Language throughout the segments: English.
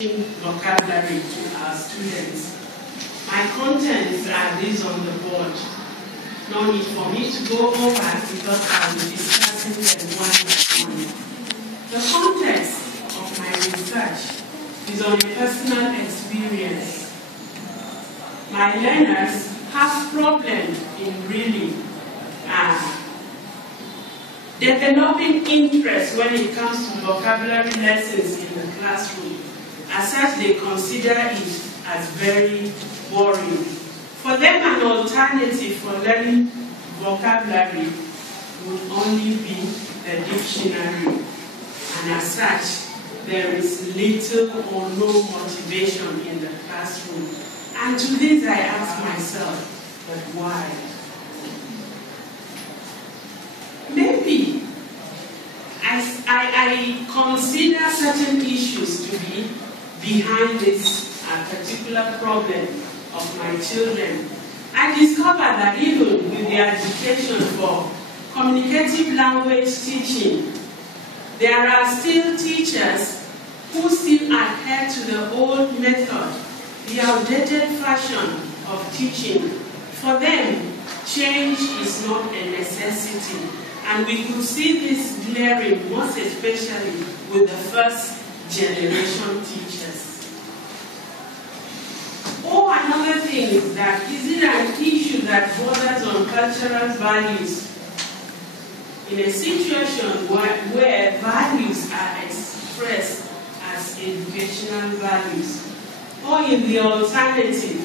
vocabulary to our students. My contents are these on the board. No need for me to go over because I will be discussing them one by one. The context of my research is on a personal experience. My learners have problems in really developing interest when it comes to vocabulary lessons in the classroom. As such, they consider it as very boring. For them, an alternative for learning vocabulary would only be the dictionary. And as such, there is little or no motivation in the classroom. And to this I ask myself, but why? Maybe I consider certain issues to be behind this particular problem of my children. I discovered that even with the education for communicative language teaching, there are still teachers who still adhere to the old method, the outdated fashion of teaching. For them, change is not a necessity. And we could see this glaring, most especially with the first generation teachers. Oh, another thing is that, is it an issue that borders on cultural values? In a situation where values are expressed as educational values, or in the alternative,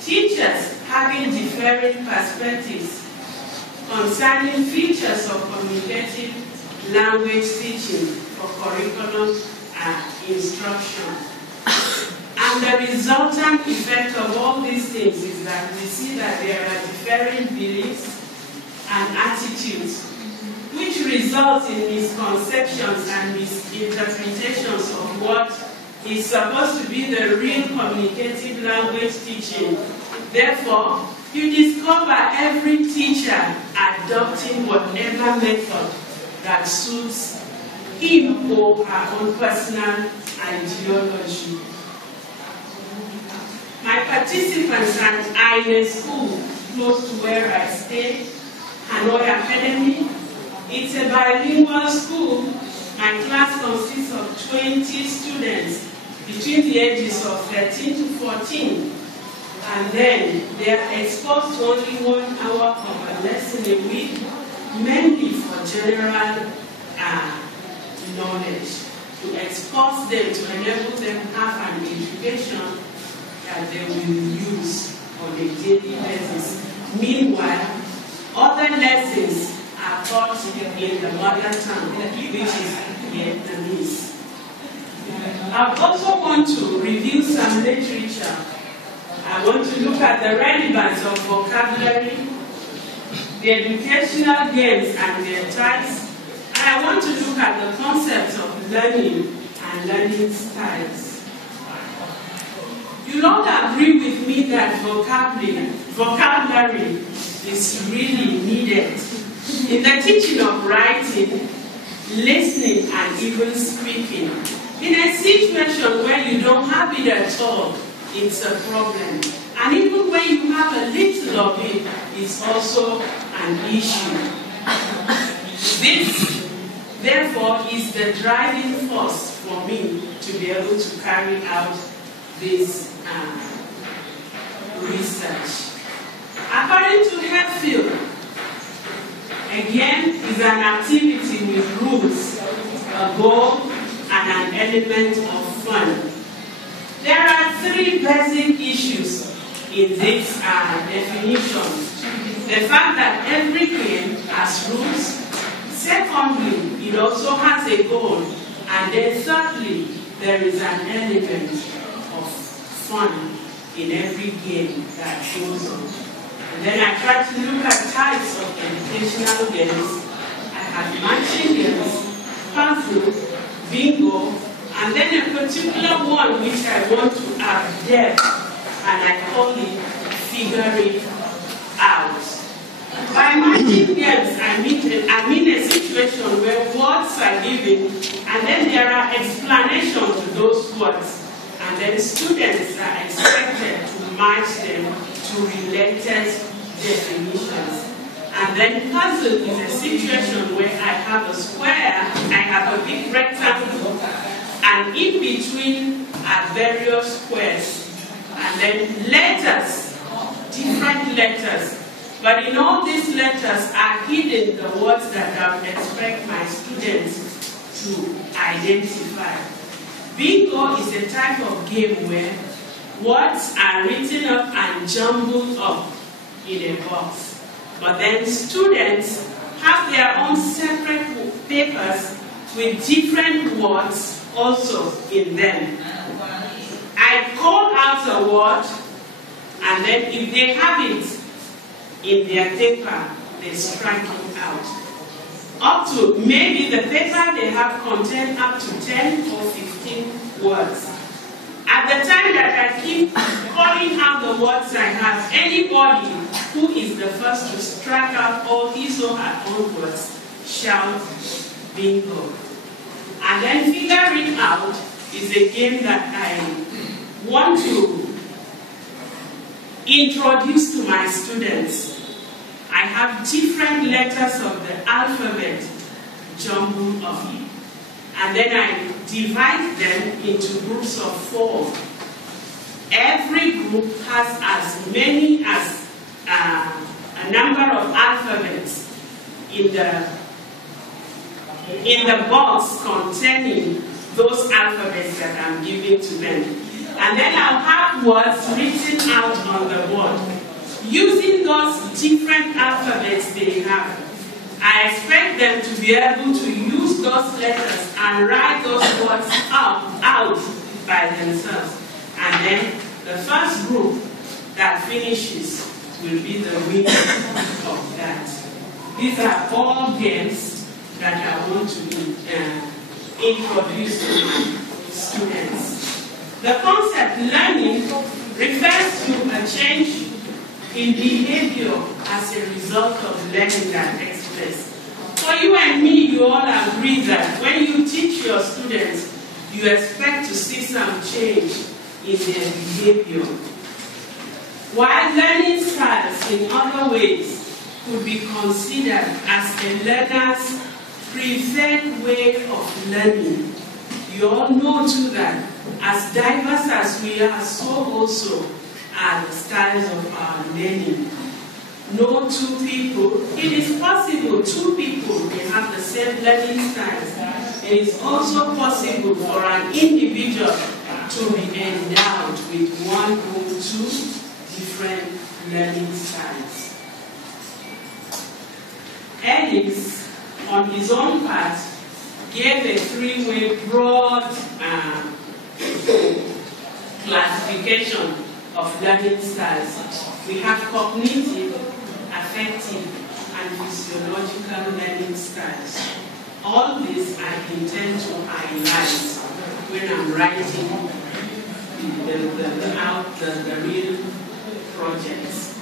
teachers having differing perspectives concerning features of communicative language teaching for curriculum instruction. And the resultant effect of all these things is that we see that there are differing beliefs and attitudes, which result in misconceptions and misinterpretations of what is supposed to be the real communicative language teaching. Therefore, you discover every teacher adopting whatever method that suits him or her own personal ideology. My participants and I in a school close to where I stay, Hanoi Academy. It's a bilingual school. My class consists of 20 students between the ages of 13 to 14. And then they are exposed to only 1 hour of a lesson a week, mainly for general knowledge, to expose them, to enable them to have an education that they will use on a daily basis. Meanwhile, other lessons are taught in the mother tongue, which is Vietnamese. I also want to review some literature. I want to look at the relevance of vocabulary, the educational gains and their types, and I want to look at the concepts of learning and learning styles. You'll all agree with me that vocabulary is really needed in the teaching of writing, listening, and even speaking. In a situation where you don't have it at all, it's a problem. And even when you have a little of it, it's also an issue. This, therefore, is the driving force for me to be able to carry out this research. According to Hatfield, again, is an activity with rules, a goal, and an element of fun. There are 3 basic issues in this definition. The fact that every game has rules. Secondly, it also has a goal. And then thirdly, there is an element of fun in every game that goes on. And then I try to look at types of educational games. I have matching games, puzzle, bingo, and then a particular one which I want to have depth, and I call it figure it out. By matching games, I mean a situation where words are given and then there are explanations to those words. And then students are expected to match them to related definitions. And then puzzle is a situation where I have a square, I have a big rectangle, and in between are various squares. And then letters, different letters. But in all these letters are hidden the words that I would expect my students to identify. Bingo is a type of game where words are written up and jumbled up in a box. But then students have their own separate papers with different words also in them. I call out a word, and then if they have it in their paper, they strike it out. Up to, maybe the paper they have contained up to 10 or 15 words. At the time that I keep calling out the words I have, anybody who is the first to strike out all his or her own words shout bingo. And then figuring out is a game that I want to introduce to my students. I have different letters of the alphabet jumbled up. And then I divide them into groups of 4. Every group has as many as a number of alphabets in the box containing those alphabets that I'm giving to them. And then I'll have words written out on the board. Using those different alphabets they have, I expect them to be able to use those letters and write those words out by themselves. And then the first group that finishes will be the winner of that. These are all games that I want to introduce to my students. The concept learning refers to a change in behavior as a result of learning that takes place. For you and me, you all agree that when you teach your students, you expect to see some change in their behavior. While learning styles in other ways could be considered as a learner's preferred way of learning, you all know too that as diverse as we are, so also are the styles of our learning. No two people, it is possible 2 people may have the same learning styles. It is also possible for an individual to be endowed with 1 or 2 different learning styles. Ellis, on his own part, gave a 3-way broad classification of learning styles. We have cognitive, affective, and physiological learning styles. All this I intend to highlight when I'm writing the real projects.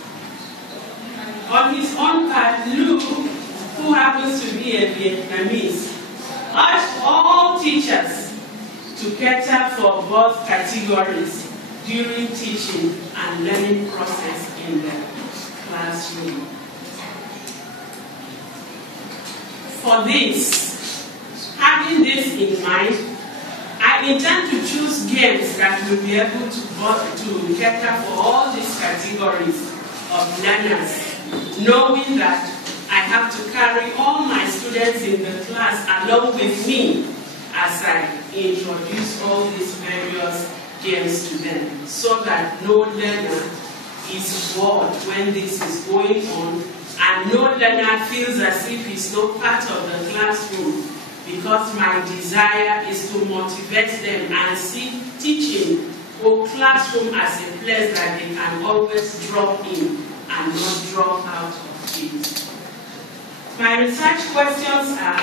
On his own part, Luke, who happens to be a Vietnamese, urged all teachers to cater for both categories during teaching and learning process in the classroom. For this, having this in mind, I intend to choose games that will be able to cater for all these categories of learners, knowing that I have to carry all my students in the class along with me as I introduce all these various games to them, so that no learner is bored when this is going on, and no learner feels as if he's not part of the classroom, because my desire is to motivate them and see teaching or classroom as a place that they can always drop in and not drop out of it. My research questions are: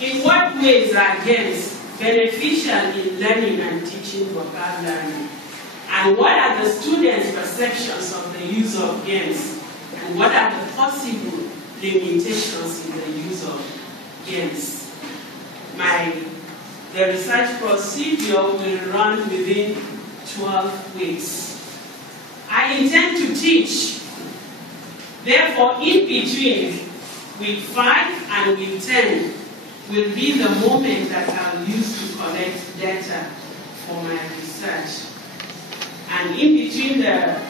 in what ways are games beneficial in learning and teaching vocabulary? And what are the students' perceptions of the use of games? And what are the possible limitations in the use of games. The research procedure will run within 12 weeks. I intend to teach. Therefore, in between week 5 and week 10 will be the moment that I'll use to collect data for my research. And in between the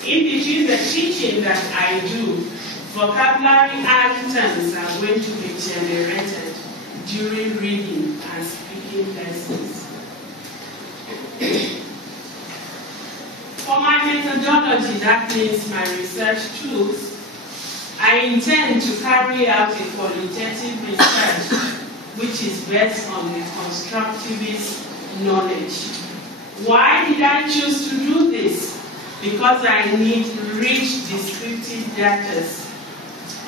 teaching that I do, vocabulary items are going to be generated during reading and speaking lessons. For my methodology, that means my research tools, I intend to carry out a qualitative research which is based on the constructivist knowledge. Why did I choose to do this? Because I need rich descriptive data.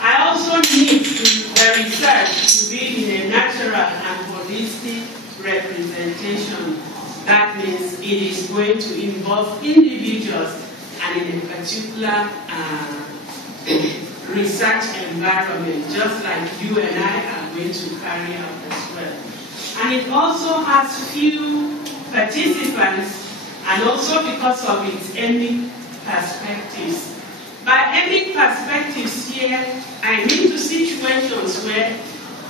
I also need the research to be in a natural and holistic representation. That means it is going to involve individuals and in a particular research environment, just like you and I are going to carry out as well. And it also has few participants, and also because of its ethnic perspectives. By ethnic perspectives here, I mean to situations where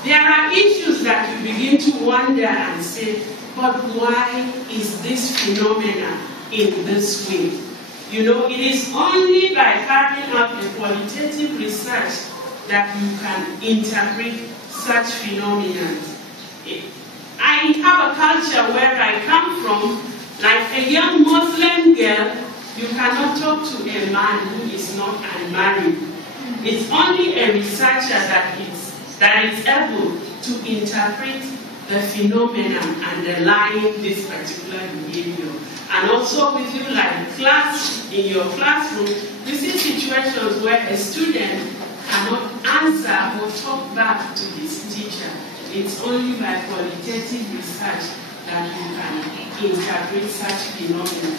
there are issues that you begin to wonder and say, but why is this phenomena in this way? You know, it is only by carrying out a qualitative research that you can interpret such phenomena. I have a culture where I come from, like a young Muslim girl, you cannot talk to a man who is not unmarried. It's only a researcher that is able to interpret the phenomenon underlying this particular behavior. And also with you, like in your classroom, we see situations where a student cannot answer or talk back to his teacher. It's only by qualitative research that you can interpret such phenomena.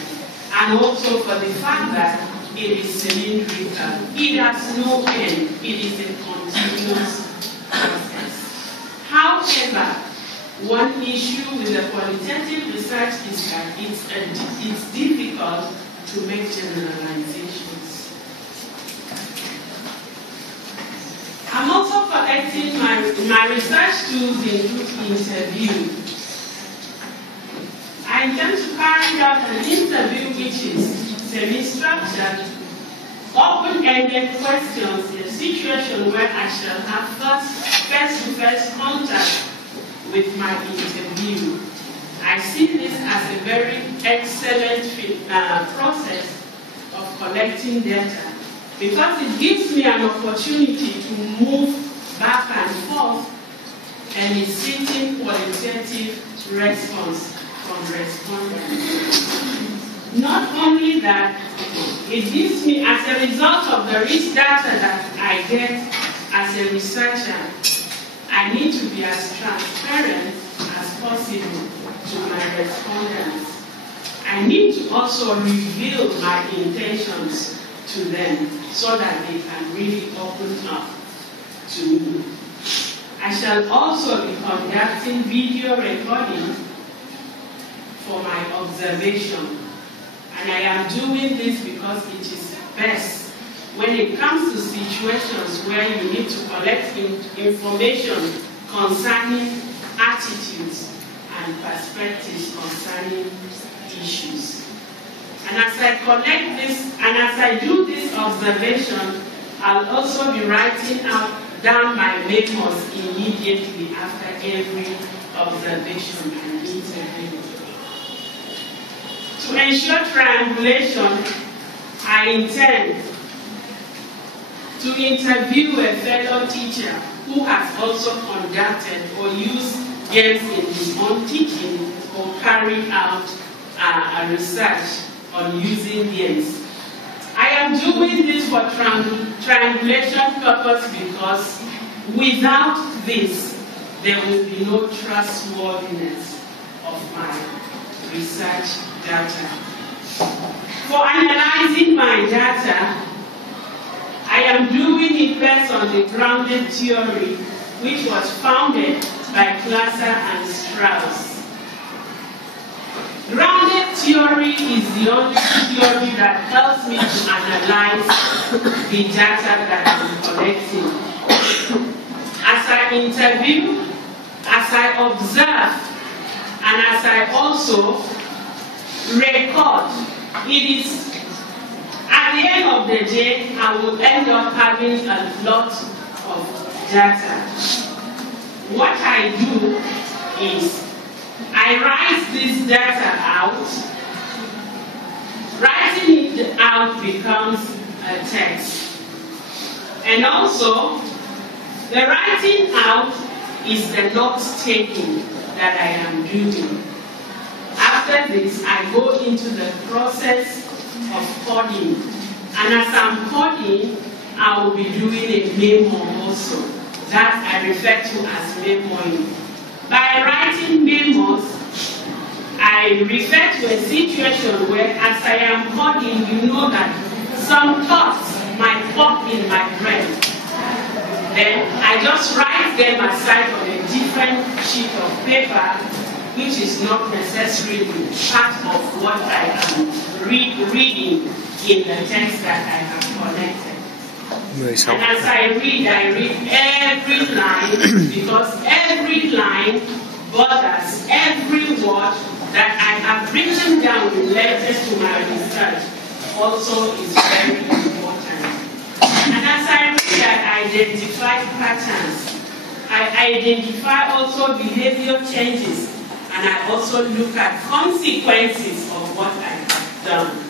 And also for the fact that it is cylindrical. It has no end. It is a continuous process. However, one issue with the qualitative research is that it's difficult to make generalizations. I'm also collecting my research tools include interview. I intend to carry out an interview which is semi-structured, open-ended questions in a situation where I shall have face-to-face contact with my interview. I see this as a very excellent process of collecting data because it gives me an opportunity to move back and forth and eliciting qualitative response from respondents. Not only that, it gives me, as a result of the rich data that I get as a researcher, I need to be as transparent as possible to my respondents. I need to also reveal my intentions to them so that they can really open up to me. I shall also be conducting video recording for my observation. And I am doing this because it is best when it comes to situations where you need to collect information concerning attitudes and perspectives concerning issues. And as I collect this, and as I do this observation, I'll also be writing down my memos immediately after every observation and interview. To ensure triangulation, I intend to interview a fellow teacher who has also conducted or used games in his own teaching or carried out a research on using games. I am doing this for triangulation purpose because without this, there will be no trustworthiness of my research data. For analyzing my data, I am doing it based on the grounded theory, which was founded by Glasser and Strauss. Grounded theory is the only theory that helps me to analyze the data that I'm collecting. As I interview, as I observe, and as I also record, it is at the end of the day, I will end up having a lot of data. What I do is I write this data out. Writing it out becomes a text. And also, the writing out is the note-taking that I am doing. After this, I go into the process of coding. And as I'm coding, I will be doing a memo also. That I refer to as memoing. By writing memos, I refer to a situation where, as I am coding, you know that some thoughts might pop in my brain. Then I just write them aside on a different sheet of paper, which is not necessarily part of what I am reading in the text that I have collected. And as I read every line, because every line borders every word that I have written down related to my research also is very important. And as I read, I identify patterns. I identify also behavior changes, and I also look at consequences of what I have done.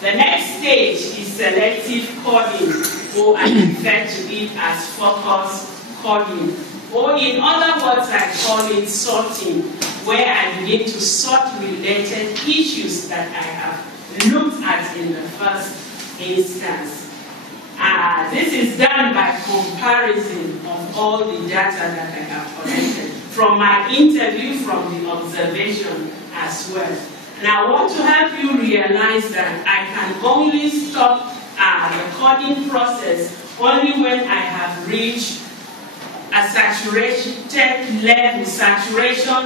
The next stage is selective coding, or I refer to it as focus coding. Or in other words, I call it sorting, where I begin to sort related issues that I have looked at in the first instance. This is done by comparison of all the data that I have collected, from my interview, from the observation as well. And I want to help you realize that I can only stop the coding process only when I have reached a saturation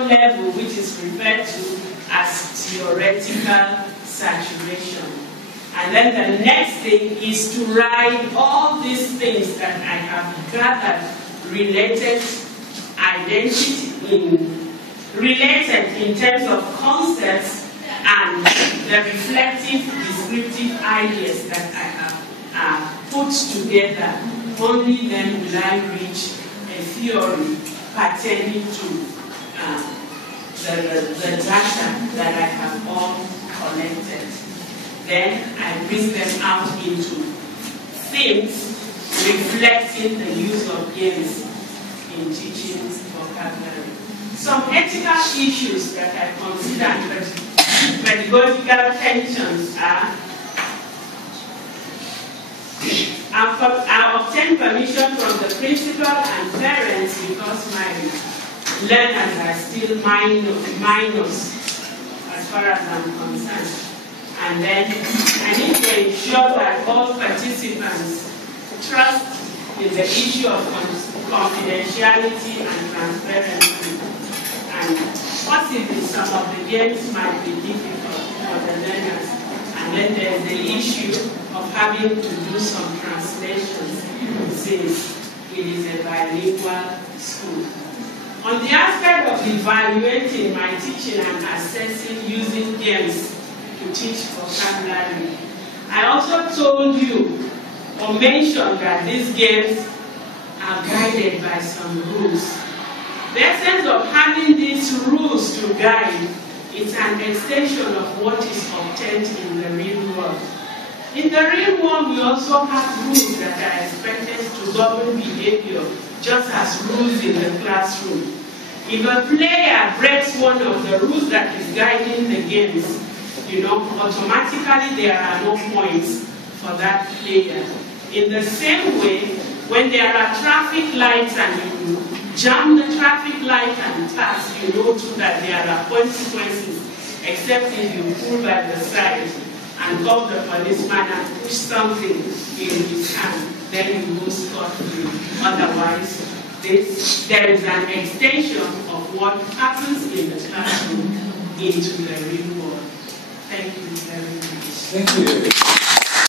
level, which is referred to as theoretical saturation. And then the next thing is to write all these things that I have gathered related in terms of concepts and the reflective, descriptive ideas that I have put together. Only then will I reach a theory pertaining to the data that I have all collected. Then I bring them out into themes reflecting the use of games in teaching vocabulary. Some ethical issues that I consider pedagogical tensions are: I obtain permission from the principal and parents because my learners are still minors as far as I'm concerned. And then I need to ensure that all participants trust in the issue of confidentiality and transparency. And possibly some of the games might be difficult for the learners. And then there's the issue of having to do some translations since it is a bilingual school. On the aspect of evaluating my teaching and assessing using games to teach vocabulary, I also told you or mentioned that these games are guided by some rules. The essence of having these rules to guide is an extension of what is obtained in the real world. In the real world, we also have rules that are expected to govern behavior, just as rules in the classroom. If a player breaks one of the rules that is guiding the games, automatically there are no points for that player. In the same way, when there are traffic lights and you jam the traffic light and pass, you know too that there are consequences, except if you pull by the side and call the policeman and push something in his hand, then you go scot-free. Otherwise, there is an extension of what happens in the classroom into the real world. Thank you very much. Thank you.